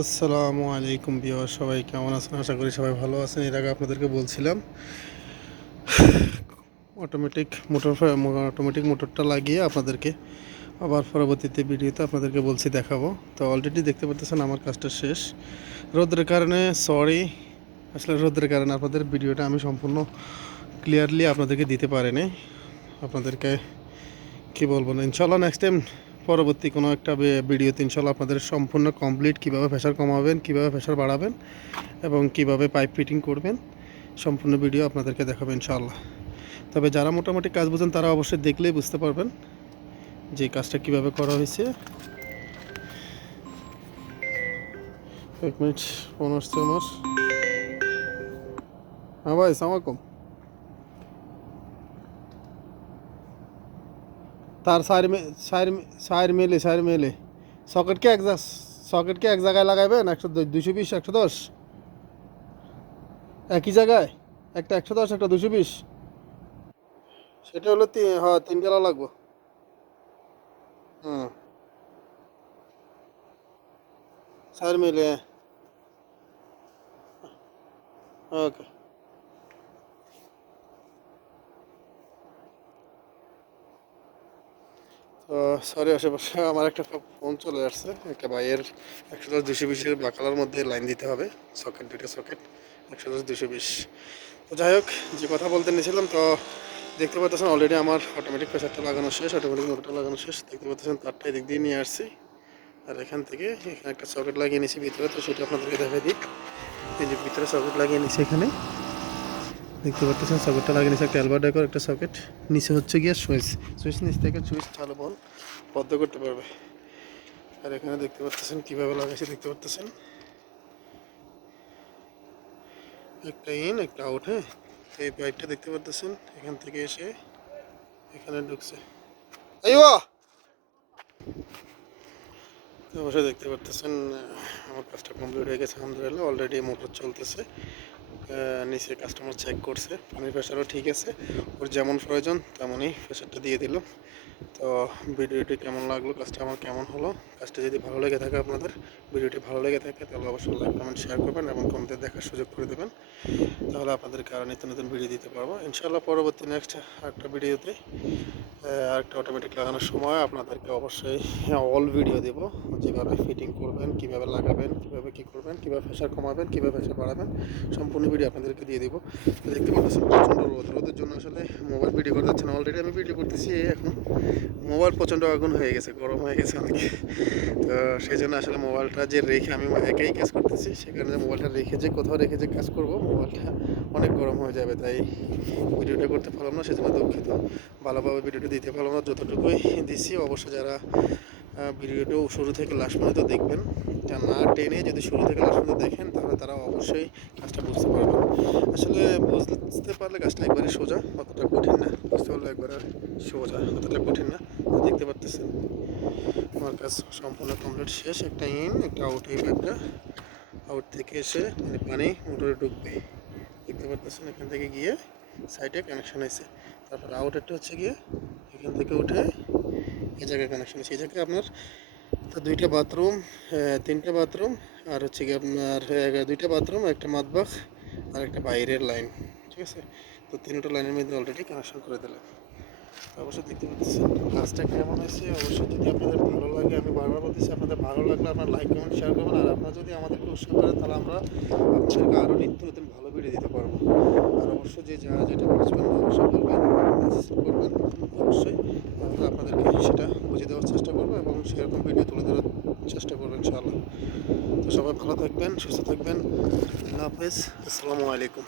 আসসালামু আলাইকুম বিয়ার সবাই কেমন আছেন? আশা করি সবাই ভালো আছেন। এর আগে আপনাদেরকে বলছিলাম অটোমেটিক মোটর অটোমেটিক মোটরটা লাগিয়ে আপনাদেরকে আবার পরবর্তীতে ভিডিওতে আপনাদেরকে বলছি, দেখাবো। তো অলরেডি দেখতে পাচ্ছেন আমার কাজটা শেষ। রোদের কারণে সরি আসলে রোদের কারণে আপনাদের ভিডিওটা আমি সম্পূর্ণ ক্লিয়ারলি আপনাদেরকে দিতে পারিনি। আপনাদেরকে কি বলব না ইনশাল্লাহ নেক্সট টাইম পরবর্তী কোনো একটা ভিডিওতে ইনশাল্লাহ আপনাদের সম্পূর্ণ কমপ্লিট কীভাবে প্রেশার কমাবেন, কীভাবে প্রেশার বাড়াবেন এবং কীভাবে পাইপ ফিটিং করবেন, সম্পূর্ণ ভিডিও আপনাদেরকে দেখাবো ইনশাল্লাহ। তবে যারা মোটামুটি কাজ বুঝেন তারা অবশ্যই দেখলেই বুঝতে পারবেন যে কাজটা কীভাবে করা হয়েছে। এক মিনিট ফোন আসছে আমার। হ্যাঁ ভাই সালামালাইকুম তার সাইড মে সাইড সাইড মেলে সাইড মেলে সকেটকে এক জা সকেটকে এক জায়গায় লাগাইবেন একশো দুশো বিশ একশো দশ একই জায়গায় একটা একশো দশ একটা দুশো বিশ সেটা হলো তিন হ্যাঁ তিন গেলা লাগবো হুম সাইড মেলে ওকে তো সরি আশেপাশে আমার একটা ফোন চলে আসছে। একটা ভাইয়ের একশো দশ দুশো বিশের বাকালার মধ্যে লাইন দিতে হবে। সকেট দুটো সকেট একশো দশ দুশো বিশ। তো যাই হোক, যে কথা বলতে নিয়েছিলাম, তো দেখতে পাচ্ছেন অলরেডি আমার অটোমেটিক প্রেসারটা লাগানো শেষ অটোমেটিক মোটরটা লাগানো শেষ। দেখতে পাচ্ছেন তারটা এদিক দিয়ে নিয়ে আসছি। আর এখান থেকে এখানে একটা সকেট লাগিয়ে নিয়েছি ভিতরে, তো সেটা আপনাদেরকে দেখা দিই। এই যে ভিতরে সকেট লাগিয়ে নিয়েছি এখানে। দেখতে পাচ্ছেন সকেটটা লাগিয়ে নিয়েছে একটা অ্যালবার ডেকর একটা সকেট নিচে হচ্ছে গিয়ে সুইচ সুইচ নিচ থেকে সুইচ চালু বল বদ্ধ করতে পারবে। আর এখানে দেখতে পাচ্ছেন কীভাবে লাগাইছে, দেখতে পাচ্ছেন? একটা ইন একটা আউট হ্যাঁ? এই পাইপটা দেখতে পাচ্ছেন, এখান থেকে এসে এখানে ঢুকছে। অবশ্যই দেখতে পাচ্ছেন আমার কাজটা কমপ্লিট হয়ে গেছে, আলহামদুলিল্লাহ অলরেডি মোটর চলতেছে। নিচে কাস্টমার চেক করছে, পানির প্রেশারও ঠিক আছে, ওর যেমন প্রয়োজন তেমনই প্রেশারটা দিয়ে দিল। তো ভিডিওটি কেমন লাগল কাজটা আমার কেমন হলো? কাজটা যদি ভালো লেগে থাকে আপনাদের, ভিডিওটি ভালো লেগে থাকে তাহলে অবশ্যই লাইক কমেন্ট শেয়ার করবেন এবং কমেন্টে দেখার সুযোগ করে দেবেন। তাহলে আপনাদেরকে আরও নিত্য নতুন ভিডিও দিতে পারব। ইনশাআল্লাহ পরবর্তী নেক্সট একটা ভিডিওতে আরেকটা অটোমেটিক লাগানোর সময় আপনাদেরকে অবশ্যই অল ভিডিও দেব। যেভাবে ফিটিং করবেন, কীভাবে লাগাবেন, কীভাবে কি করবেন, কীভাবে প্রেশার কমাবেন, কীভাবে প্রেশার বাড়াবেন, সম্পূর্ণ ভিডিও আপনাদেরকে দিয়ে দেবো। দেখতে পাচ্ছেন প্রচণ্ড রোদ। রোদের জন্য আসলে মোবাইল ভিডিও করতে যাচ্ছে অলরেডি আমি ভিডিও করতেছি, এখন মোবাইল প্রচণ্ড আগুন হয়ে গেছে, গরম হয়ে গেছে অনেক। তো সেই জন্য আসলে মোবাইলটা যে রেখে আমি একাই কাজ করতেছি সেখানে মোবাইলটা রেখে যে, কোথাও রেখে যে কাজ করব মোবাইলটা অনেক গরম হয়ে যাবে। তাই ভিডিওটা করতে পারলাম না, সেজন্য দুঃখিত। ভালোভাবে ভিডিওটা দিতে পারলাম না যতটুকুই দিছি। অবশ্য যারা আহ, ভিডিওটা শুরু থেকে লাস্ট পর্যন্ত দেখবেন যা না টেনে যদি শুরু থেকে লাস্ট পর্যন্ত দেখেন তাহলে তারা অবশ্যই কাজটা বুঝতে পারবেন। আসলে বুঝতে পারলে কাজটা একবারে সোজা অতটা কঠিন না বুঝতে পারলে একবারে সোজা অতটা কঠিন না দেখতে পারতেছেন। আমার কাজ সম্পূর্ণ কমপ্লিট শেষ একটা ইন একটা আউট এই পাইপটা আউট থেকে এসে মানে পানি মোটরে ঢুকবে। দেখতে পারতেছেন এখান থেকে গিয়ে সাইডে কানেকশন হয়েছে। তারপর আউটারটা হচ্ছে গিয়ে এখান থেকে উঠে এই জায়গায় কানেকশন আছে। এই জায়গায় আপনার দুইটা বাথরুম তিনটা বাথরুম আর হচ্ছে গিয়ে আপনার দুইটা বাথরুম একটা মাতবাখ আর একটা বাইরের লাইন ঠিক আছে? তো তিনটা লাইনের মধ্যে অলরেডি কানেকশন করে দিলাম। অবশ্যই দেখতে পাচ্ছেন কাজটা কেমন হয়েছে? অবশ্যই যদি আপনাদের ভালো লাগে, আমি বারবার বলতেছি, আপনাদের ভালো লাগলে আপনার লাইক কমেন্ট শেয়ার করবেন। আর আপনারা যদি আমাদেরকে উৎসাহ করেন, তাহলে আমরা আপনাদেরকে আরও নিত্য নতুন ভালো ভিডিও দিতে পারব। আর অবশ্যই যে যারা যেটা বুঝবেন অবশ্যই বলবেন করবেন। অবশ্যই আমরা আপনাদেরকে সেটা বুঝিয়ে দেওয়ার চেষ্টা করব এবং সেরকম ভিডিও তুলে ধরার চেষ্টা করবেন ইনশাআল্লাহ। তো সবাই ভালো থাকবেন, সুস্থ থাকবেন। আল্লাহ হাফেজ। আসসালামু আলাইকুম।